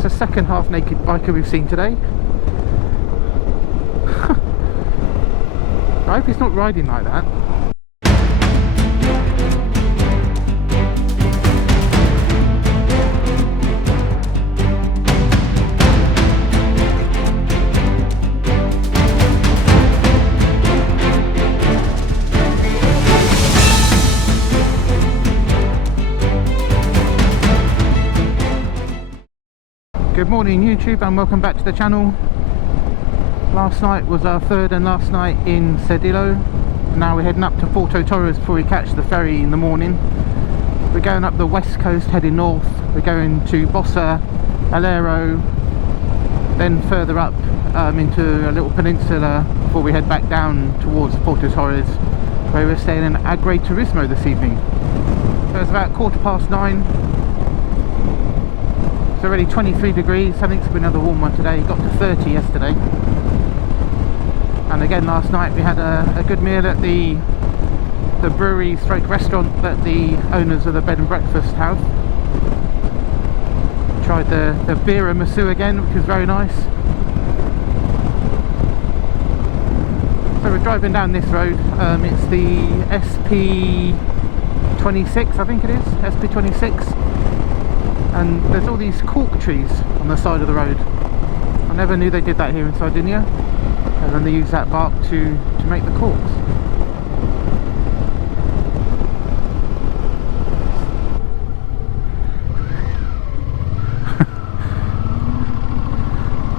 That's the second half-naked biker we've seen today. I hope he's not riding like that. Good morning YouTube, and welcome back to the channel. Last night was our third and last night in Sedillo. Now we're heading up to Porto Torres before we catch the ferry in the morning. We're going up the west coast heading north. We're going to Bosa, Alghero, then further up into a little peninsula before we head back down towards Porto Torres, where we're staying in AdvRider this evening. So it's about 9:15. It's already 23 degrees, I think it's been another warm one today. Got to 30 yesterday. And again last night we had a good meal at the brewery stroke restaurant that the owners of the bed and breakfast have. Tried the beer and masu again, which was very nice. So we're driving down this road. It's the SP26, I think it is, SP26. And there's all these cork trees on the side of the road. I never knew they did that here in Sardinia. And then they use that bark to make the corks.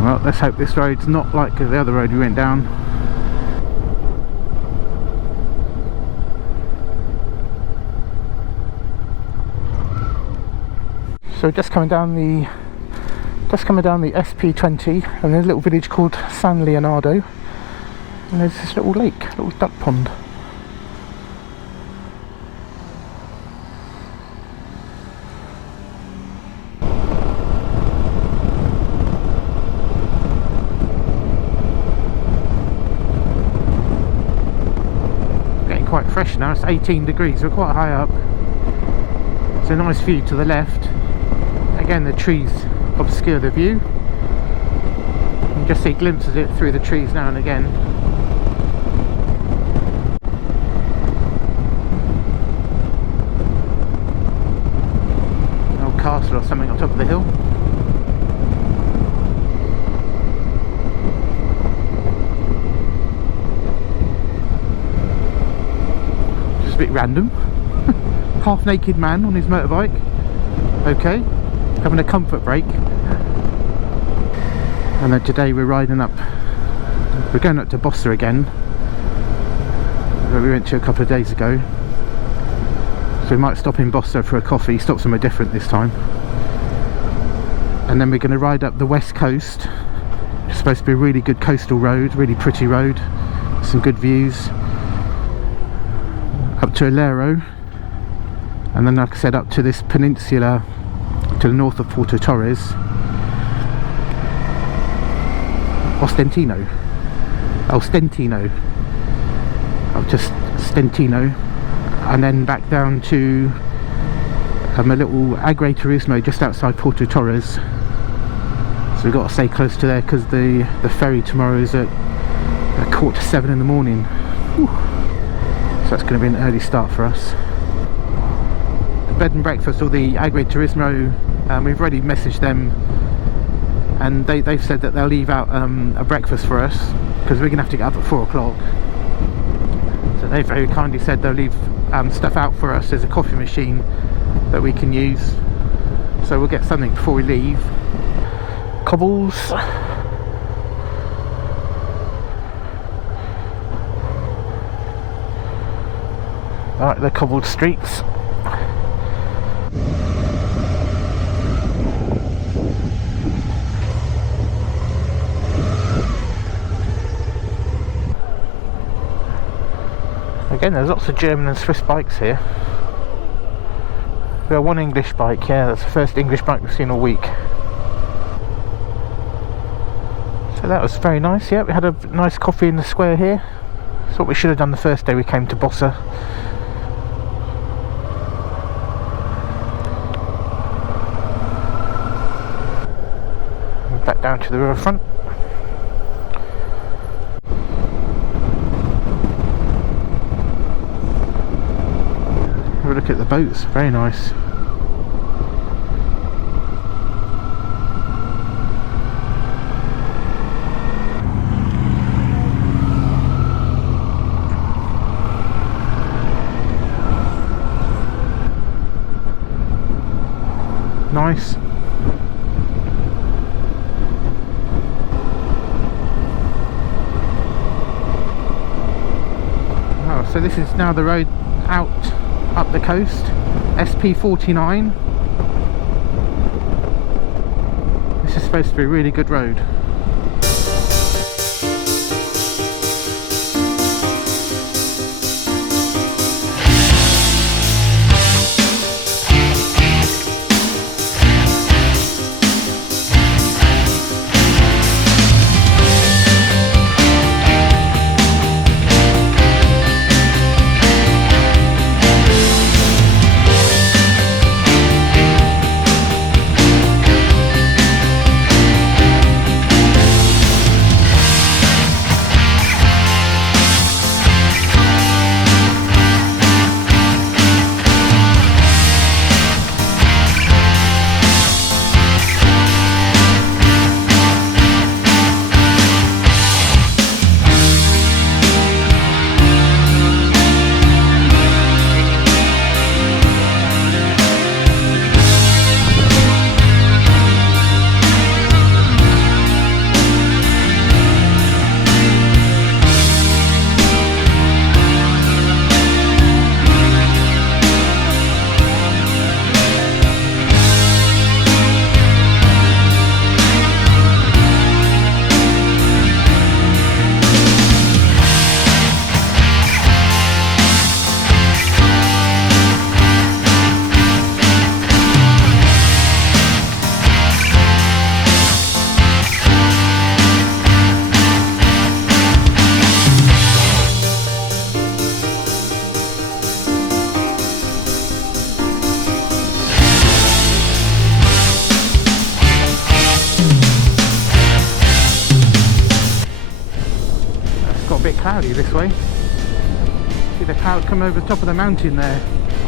Well, let's hope this road's not like the other road we went down. So just coming down the SP20, and there's a little village called San Leonardo, and there's this little lake, little duck pond. Getting quite fresh now. It's 18 degrees. We're quite high up. It's a nice view to the left. Again, the trees obscure the view. You can just see glimpses of it through the trees now and again. An old castle or something on top of the hill. Just a bit random. Half naked man on his motorbike. Okay, having a comfort break. And then today we're going up to Bosa again, where we went to a couple of days ago. So we might stop in Bosa for a coffee, stop somewhere different this time. And then we're going to ride up the west coast. It's supposed to be a really good coastal road, really pretty road, some good views. Up to Alghero, and then like I said, up to this peninsula to the north of Porto Torres, Ostentino, up to Stentino, and then back down to a little agriturismo just outside Porto Torres. So we've got to stay close to there because the ferry tomorrow is at 7:15 in the morning. Whew. So that's going to be an early start for us. The bed and breakfast, or the agriturismo, we've already messaged them, and they've said that they'll leave out a breakfast for us because we're going to have to get up at 4 o'clock. So they very kindly said they'll leave stuff out for us. There's a coffee machine that we can use, so we'll get something before we leave. Cobbles. Alright, the cobbled streets. Again, there's lots of German and Swiss bikes here. We have one English bike, yeah, that's the first English bike we've seen all week. So that was very nice, yeah, we had a nice coffee in the square here. That's what we should have done the first day we came to Bosa. Back down to the riverfront. Have a look at the boats, very nice. Nice. Oh, so this is now the road out up the coast, SP49. This is supposed to be a really good road. Bit cloudy this way. See the cloud come over the top of the mountain there.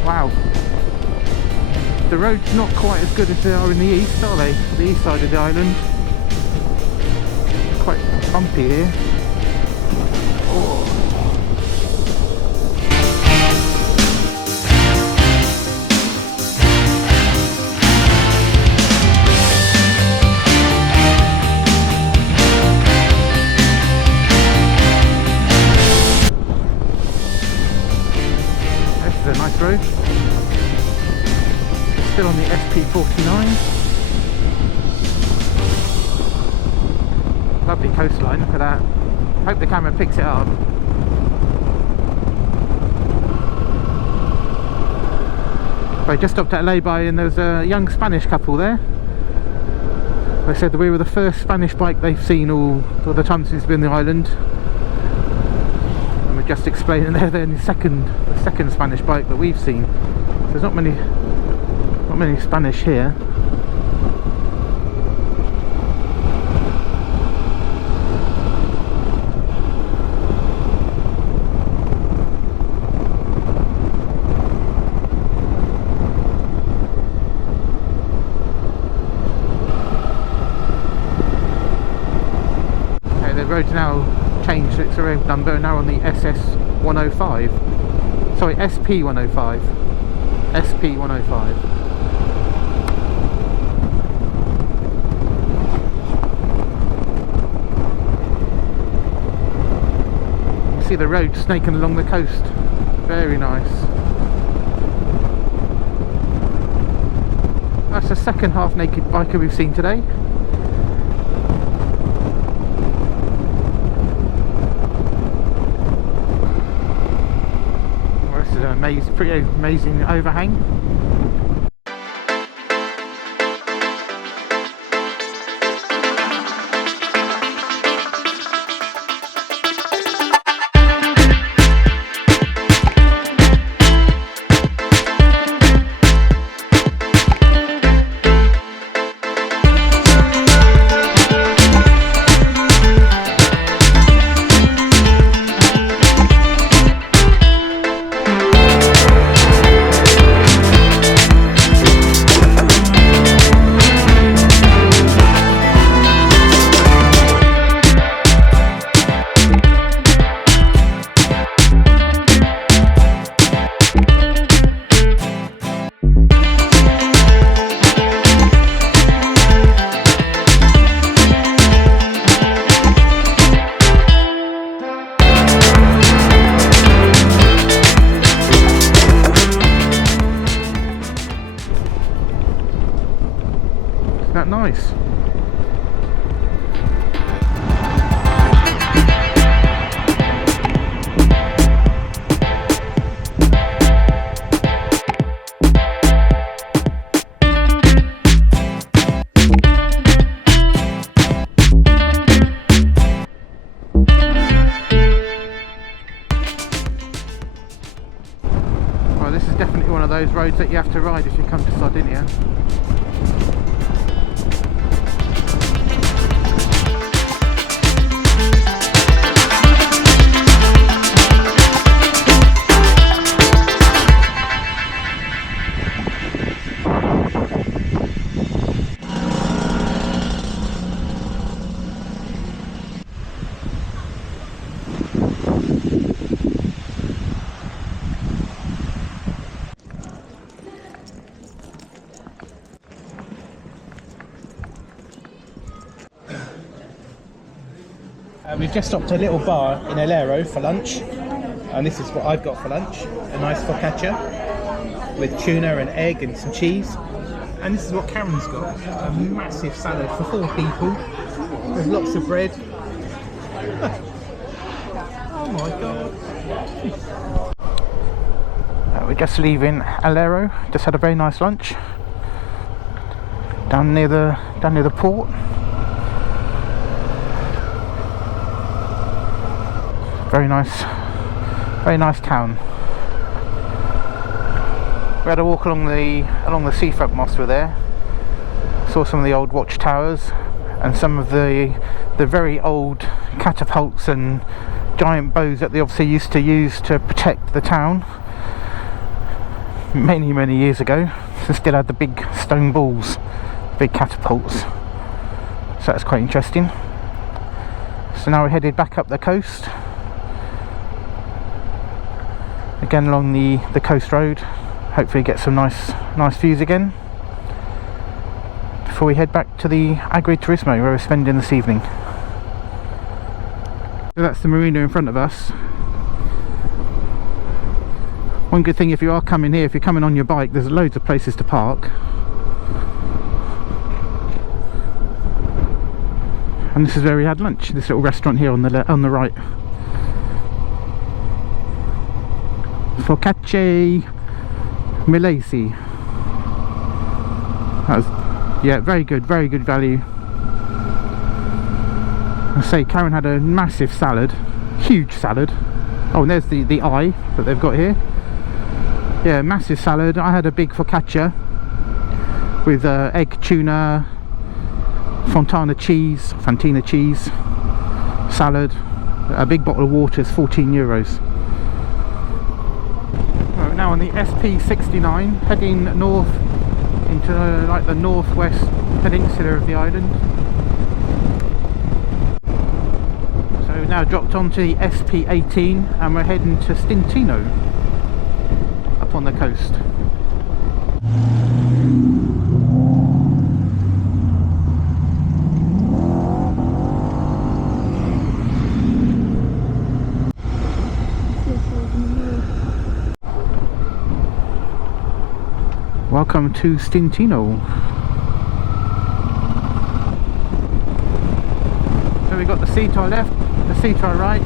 Wow. The road's not quite as good as they are in the east, are they? The east side of the island. Quite bumpy here. Oh. A nice road. Still on the SP49. Lovely coastline, look at that. Hope the camera picks it up. I just stopped at a lay-by and there was a young Spanish couple there. They said that we were the first Spanish bike they've seen all the time since we've been on the island. Just explaining they're the second Spanish bike that we've seen. So there's not many Spanish here. Okay, the road's now changed its road number, now on the SS105. Sorry, SP105. SP105. You see the road snaking along the coast. Very nice. That's the second half-naked biker we've seen today. Pretty amazing overhang. roads that you have to ride if you come to Sardinia. We've just stopped at a little bar in Alghero for lunch, and this is what I've got for lunch: a nice focaccia with tuna and egg and some cheese. And this is what Karen's got: a massive salad for 4 people with lots of bread. Oh my god! We're just leaving Alghero. Just had a very nice lunch down near the port. Very nice town. We had a walk along the seafront whilst we were there. Saw some of the old watchtowers and some of the very old catapults and giant bows that they obviously used to use to protect the town many years ago. So still had the big stone balls, big catapults. So that's quite interesting. So now we're headed back up the coast. Again along the coast road, hopefully get some nice views again before we head back to the Agriturismo where we're spending this evening. So that's the marina in front of us. One good thing if you are coming here, if you're coming on your bike, there's loads of places to park. And this is where we had lunch, this little restaurant here on the right. Focaccia Milesi. That was, yeah, very good value. I say Karen had a massive salad, huge salad. Oh, and there's the eye that they've got here. Yeah, massive salad. I had a big focaccia with egg, tuna, Fantina cheese, salad. A big bottle of water is €14. We're now on the SP69, heading north into like the northwest peninsula of the island. So we've now dropped onto the SP18 and we're heading to Stintino up on the coast. Welcome to Stintino. So we've got the sea to our left, the sea to our right.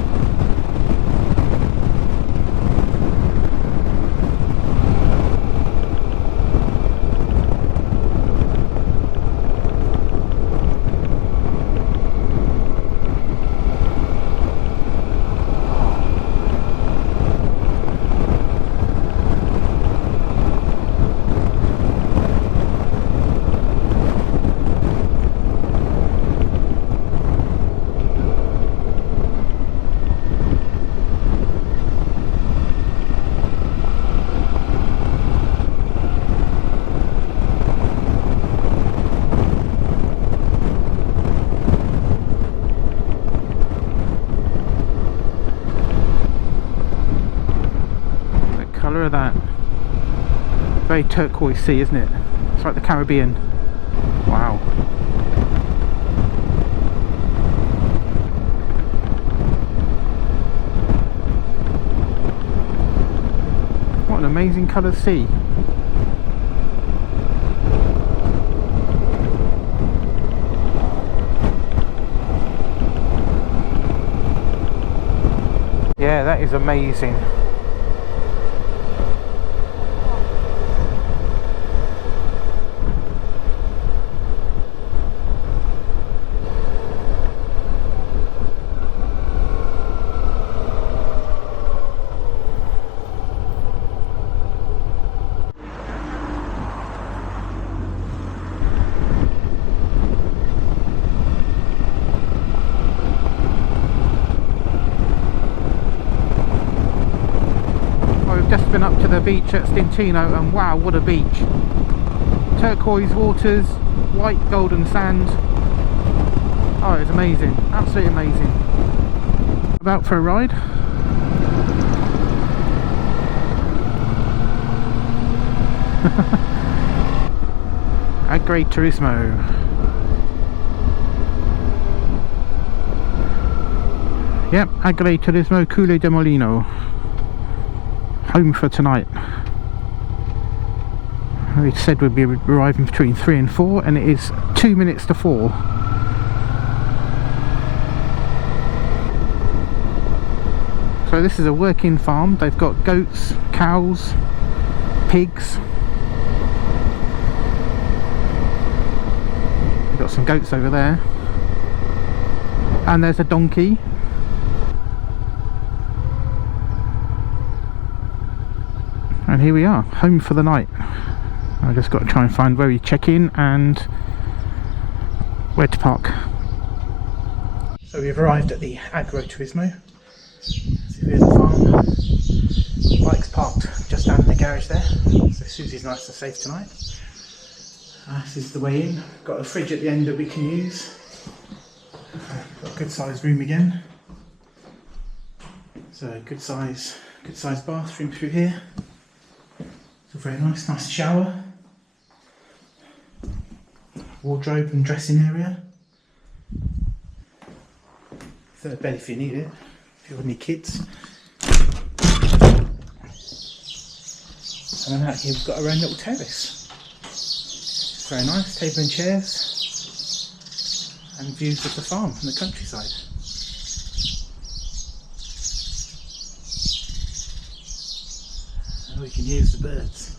Colour of that, very turquoise sea, isn't it? It's like the Caribbean. Wow. What an amazing coloured sea. Yeah, that is amazing. the beach at Stintino, and wow, what a beach. Turquoise waters, white golden sand. Oh, it's amazing, absolutely amazing. About for a ride. Agriturismo. Yep, Agriturismo Coule de Molino. Home for tonight. We said we'd be arriving between 3 and 4, and it is 2 minutes to 4. So this is a working farm. They've got goats, cows, pigs. We've got some goats over there. And there's a donkey. And here we are, home for the night. I just got to try and find where we check in and where to park. So we've arrived at the Agriturismo. So here's the farm. Bike's parked just down in the garage there. So Susie's nice and safe tonight. This is the way in. Got a fridge at the end that we can use. Got a good sized room again. So good size bathroom through here. It's a very nice shower. Wardrobe and dressing area. Third bed if you need it, if you have any kids. And then out here we've got our own little terrace. It's very nice, table and chairs. And views of the farm and the countryside. And all you can hear is the birds.